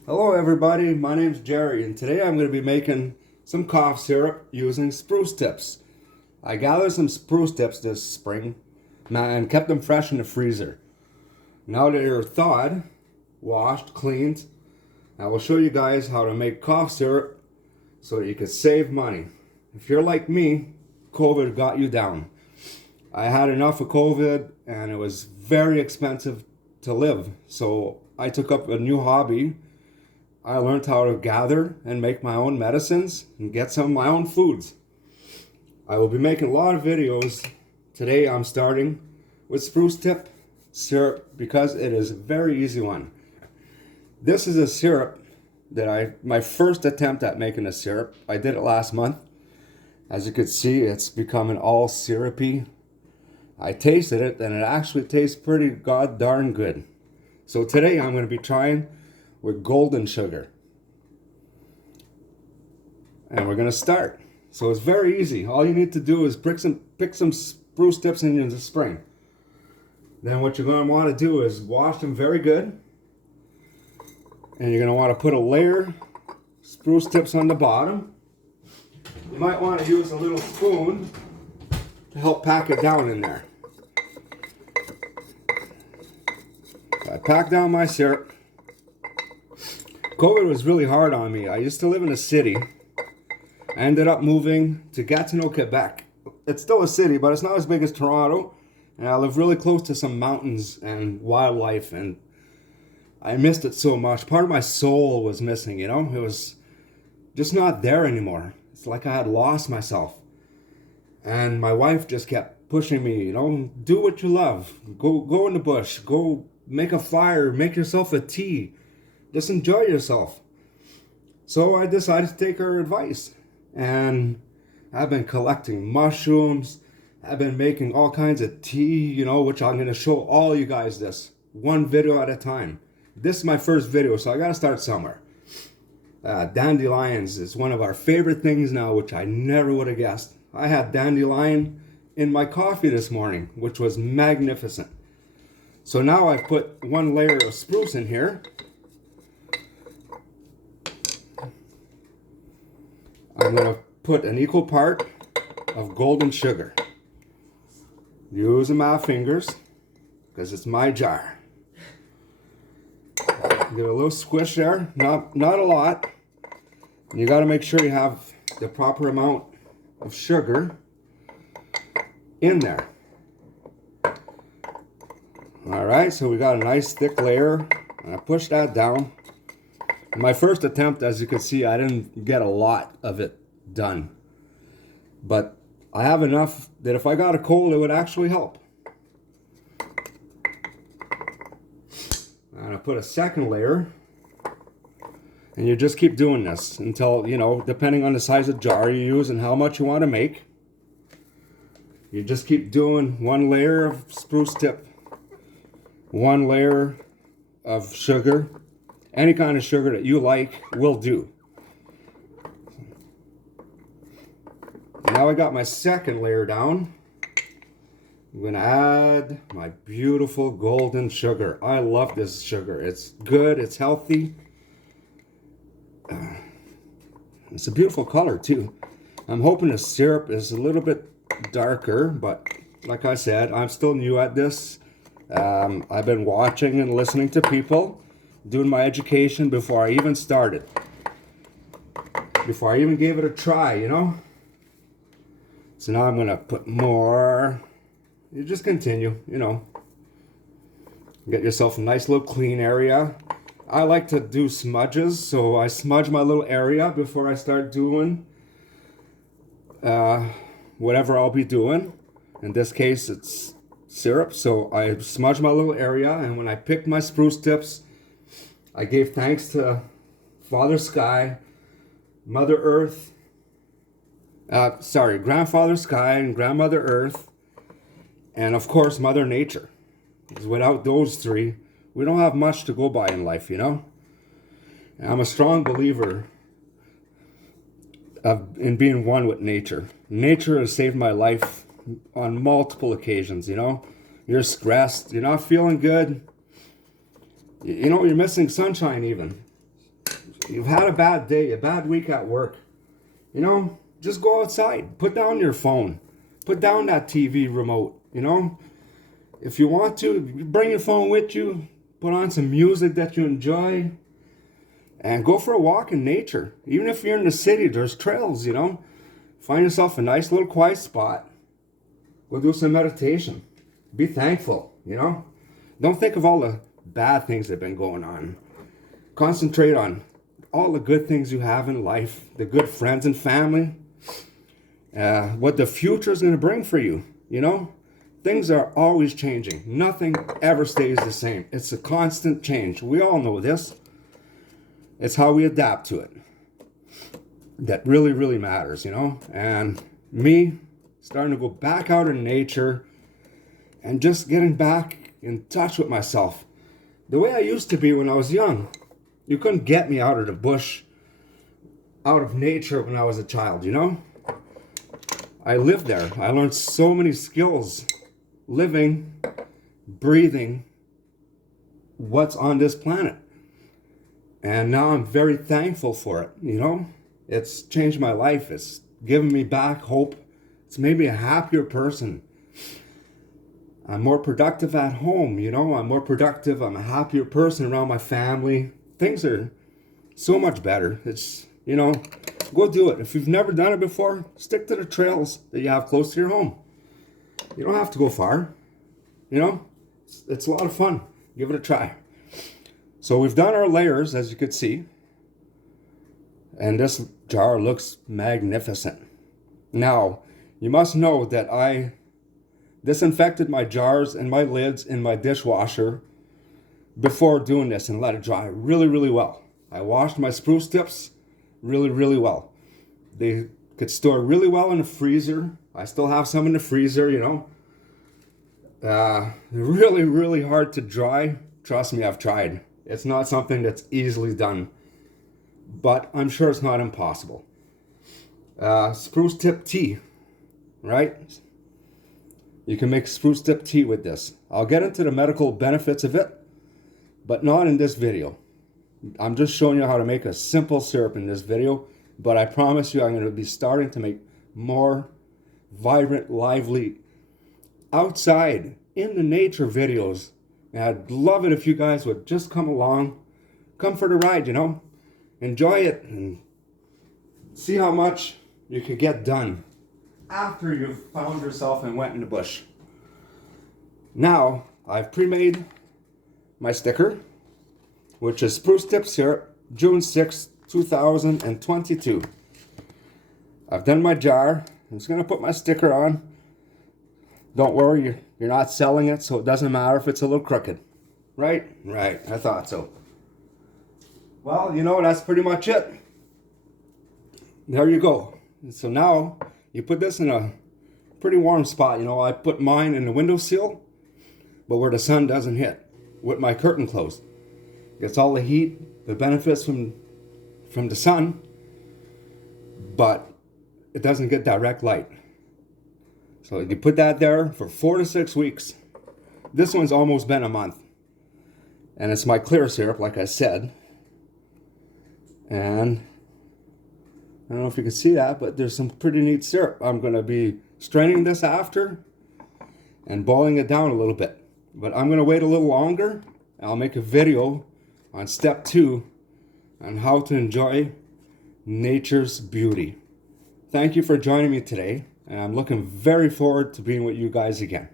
Hello everybody, my name's Jerry and today I'm going to be making some cough syrup using spruce tips. I gathered some spruce tips this spring and kept them fresh in the freezer. Now that they're thawed, washed, cleaned, I will show you guys how to make cough syrup so that you can save money. If you're like me, COVID got you down. I had enough of COVID and it was very expensive to live, so I took up a new hobby. I learned how to gather and make my own medicines and get some of my own foods. I will be making a lot of videos. Today I'm starting with Spruce Tip Syrup because it is a very easy one. This is a syrup that my first attempt at making a syrup. I did it last month. As you can see, it's becoming all syrupy. I tasted it and it actually tastes pretty god darn good. So today I'm going to be trying with golden sugar. And we're gonna start. So it's very easy. All you need to do is pick some spruce tips in the spring. Then what you're gonna wanna do is wash them very good. And you're gonna wanna put a layer spruce tips on the bottom. You might wanna use a little spoon to help pack it down in there. I pack down my syrup. COVID was really hard on me. I used to live in a city. I ended up moving to Gatineau, Quebec. It's still a city, but it's not as big as Toronto. And I live really close to some mountains and wildlife, and I missed it so much. Part of my soul was missing, you know? It was just not there anymore. It's like I had lost myself. And my wife just kept pushing me, you know, do what you love. Go in the bush. Go make a fire. Make yourself a tea. Just enjoy yourself. So I decided to take her advice. And I've been collecting mushrooms. I've been making all kinds of tea, you know, which I'm going to show all you guys this. One video at a time. This is my first video, so I got to start somewhere. Dandelions is one of our favorite things now, which I never would have guessed. I had dandelion in my coffee this morning, which was magnificent. So now I've put one layer of spruce in here. I'm going to put an equal part of golden sugar. Using my fingers, because it's my jar. Give it a little squish there, not a lot. And you got to make sure you have the proper amount of sugar in there. Alright, so we got a nice thick layer. And I push that down. My first attempt, as you can see, I didn't get a lot of it done. But I have enough that if I got a cold, it would actually help. And I put a second layer. And you just keep doing this until, you know, depending on the size of jar you use and how much you want to make. You just keep doing one layer of spruce tip, one layer of sugar. Any kind of sugar that you like will do. Now I got my second layer down. I'm going to add my beautiful golden sugar. I love this sugar. It's good. It's healthy. It's a beautiful color too. I'm hoping the syrup is a little bit darker, but like I said, I'm still new at this. I've been watching and listening to people, doing my education before I even started. Before I even gave it a try, you know? So now I'm going to put more. You just continue, you know. Get yourself a nice little clean area. I like to do smudges, so I smudge my little area before I start doing whatever I'll be doing. In this case, it's syrup, so I smudge my little area, and when I picked my spruce tips, I gave thanks to Father Sky, Mother Earth, Grandfather Sky and Grandmother Earth, and of course Mother Nature. Because without those three, we don't have much to go by in life, you know? And I'm a strong believer in being one with nature. Nature has saved my life on multiple occasions, you know? You're stressed, you're not feeling good. You know, you're missing sunshine even. You've had a bad day, a bad week at work. You know, just go outside. Put down your phone. Put down that TV remote, you know. If you want to, bring your phone with you. Put on some music that you enjoy. And go for a walk in nature. Even if you're in the city, there's trails, you know. Find yourself a nice little quiet spot. Go do some meditation. Be thankful, you know. Don't think of all the bad things that have been going on. Concentrate on all the good things you have in life, the good friends and family, what the future is going to bring for you, you know? Things are always changing. Nothing ever stays the same. It's a constant change. We all know this. It's how we adapt to it that really, really matters, you know? And me starting to go back out in nature and just getting back in touch with myself. The way I used to be when I was young. You couldn't get me out of the bush, out of nature when I was a child, you know? I lived there. I learned so many skills living, breathing what's on this planet. And now I'm very thankful for it, you know? It's changed my life. It's given me back hope. It's made me a happier person. I'm more productive at home, you know? I'm more productive. I'm a happier person around my family. Things are so much better. It's, you know, go do it. If you've never done it before, stick to the trails that you have close to your home. You don't have to go far. You know, it's a lot of fun. Give it a try. So we've done our layers, as you could see. And this jar looks magnificent. Now, you must know that I disinfected my jars and my lids in my dishwasher before doing this and let it dry really, really well. I washed my spruce tips really, really well. They could store really well in the freezer. I still have some in the freezer, you know. They're really, really hard to dry. Trust me, I've tried. It's not something that's easily done, but I'm sure it's not impossible. Spruce tip tea, right? You can make spruce tip tea with this. I'll get into the medical benefits of it, but not in this video. I'm just showing you how to make a simple syrup in this video, but I promise you I'm going to be starting to make more vibrant, lively, outside, in the nature videos. And I'd love it if you guys would just come along, come for the ride, you know, enjoy it and see how much you can get done after you've found yourself and went in the bush. Now, I've pre-made my sticker, which is Spruce Tip Syrup, June 6, 2022. I've done my jar. I'm just going to put my sticker on. Don't worry, you're not selling it, so it doesn't matter if it's a little crooked. Right? Right, I thought so. Well, you know, that's pretty much it. There you go. So now, you put this in a pretty warm spot. You know, I put mine in the windowsill, but where the sun doesn't hit, with my curtain closed. Gets all the heat, the benefits from the sun, but it doesn't get direct light. So you put that there for 4 to 6 weeks. This one's almost been a month. And it's my clear syrup, like I said. And I don't know if you can see that, but there's some pretty neat syrup. I'm going to be straining this after and boiling it down a little bit. But I'm going to wait a little longer. I'll make a video on step 2 on how to enjoy nature's beauty. Thank you for joining me today, and I'm looking very forward to being with you guys again.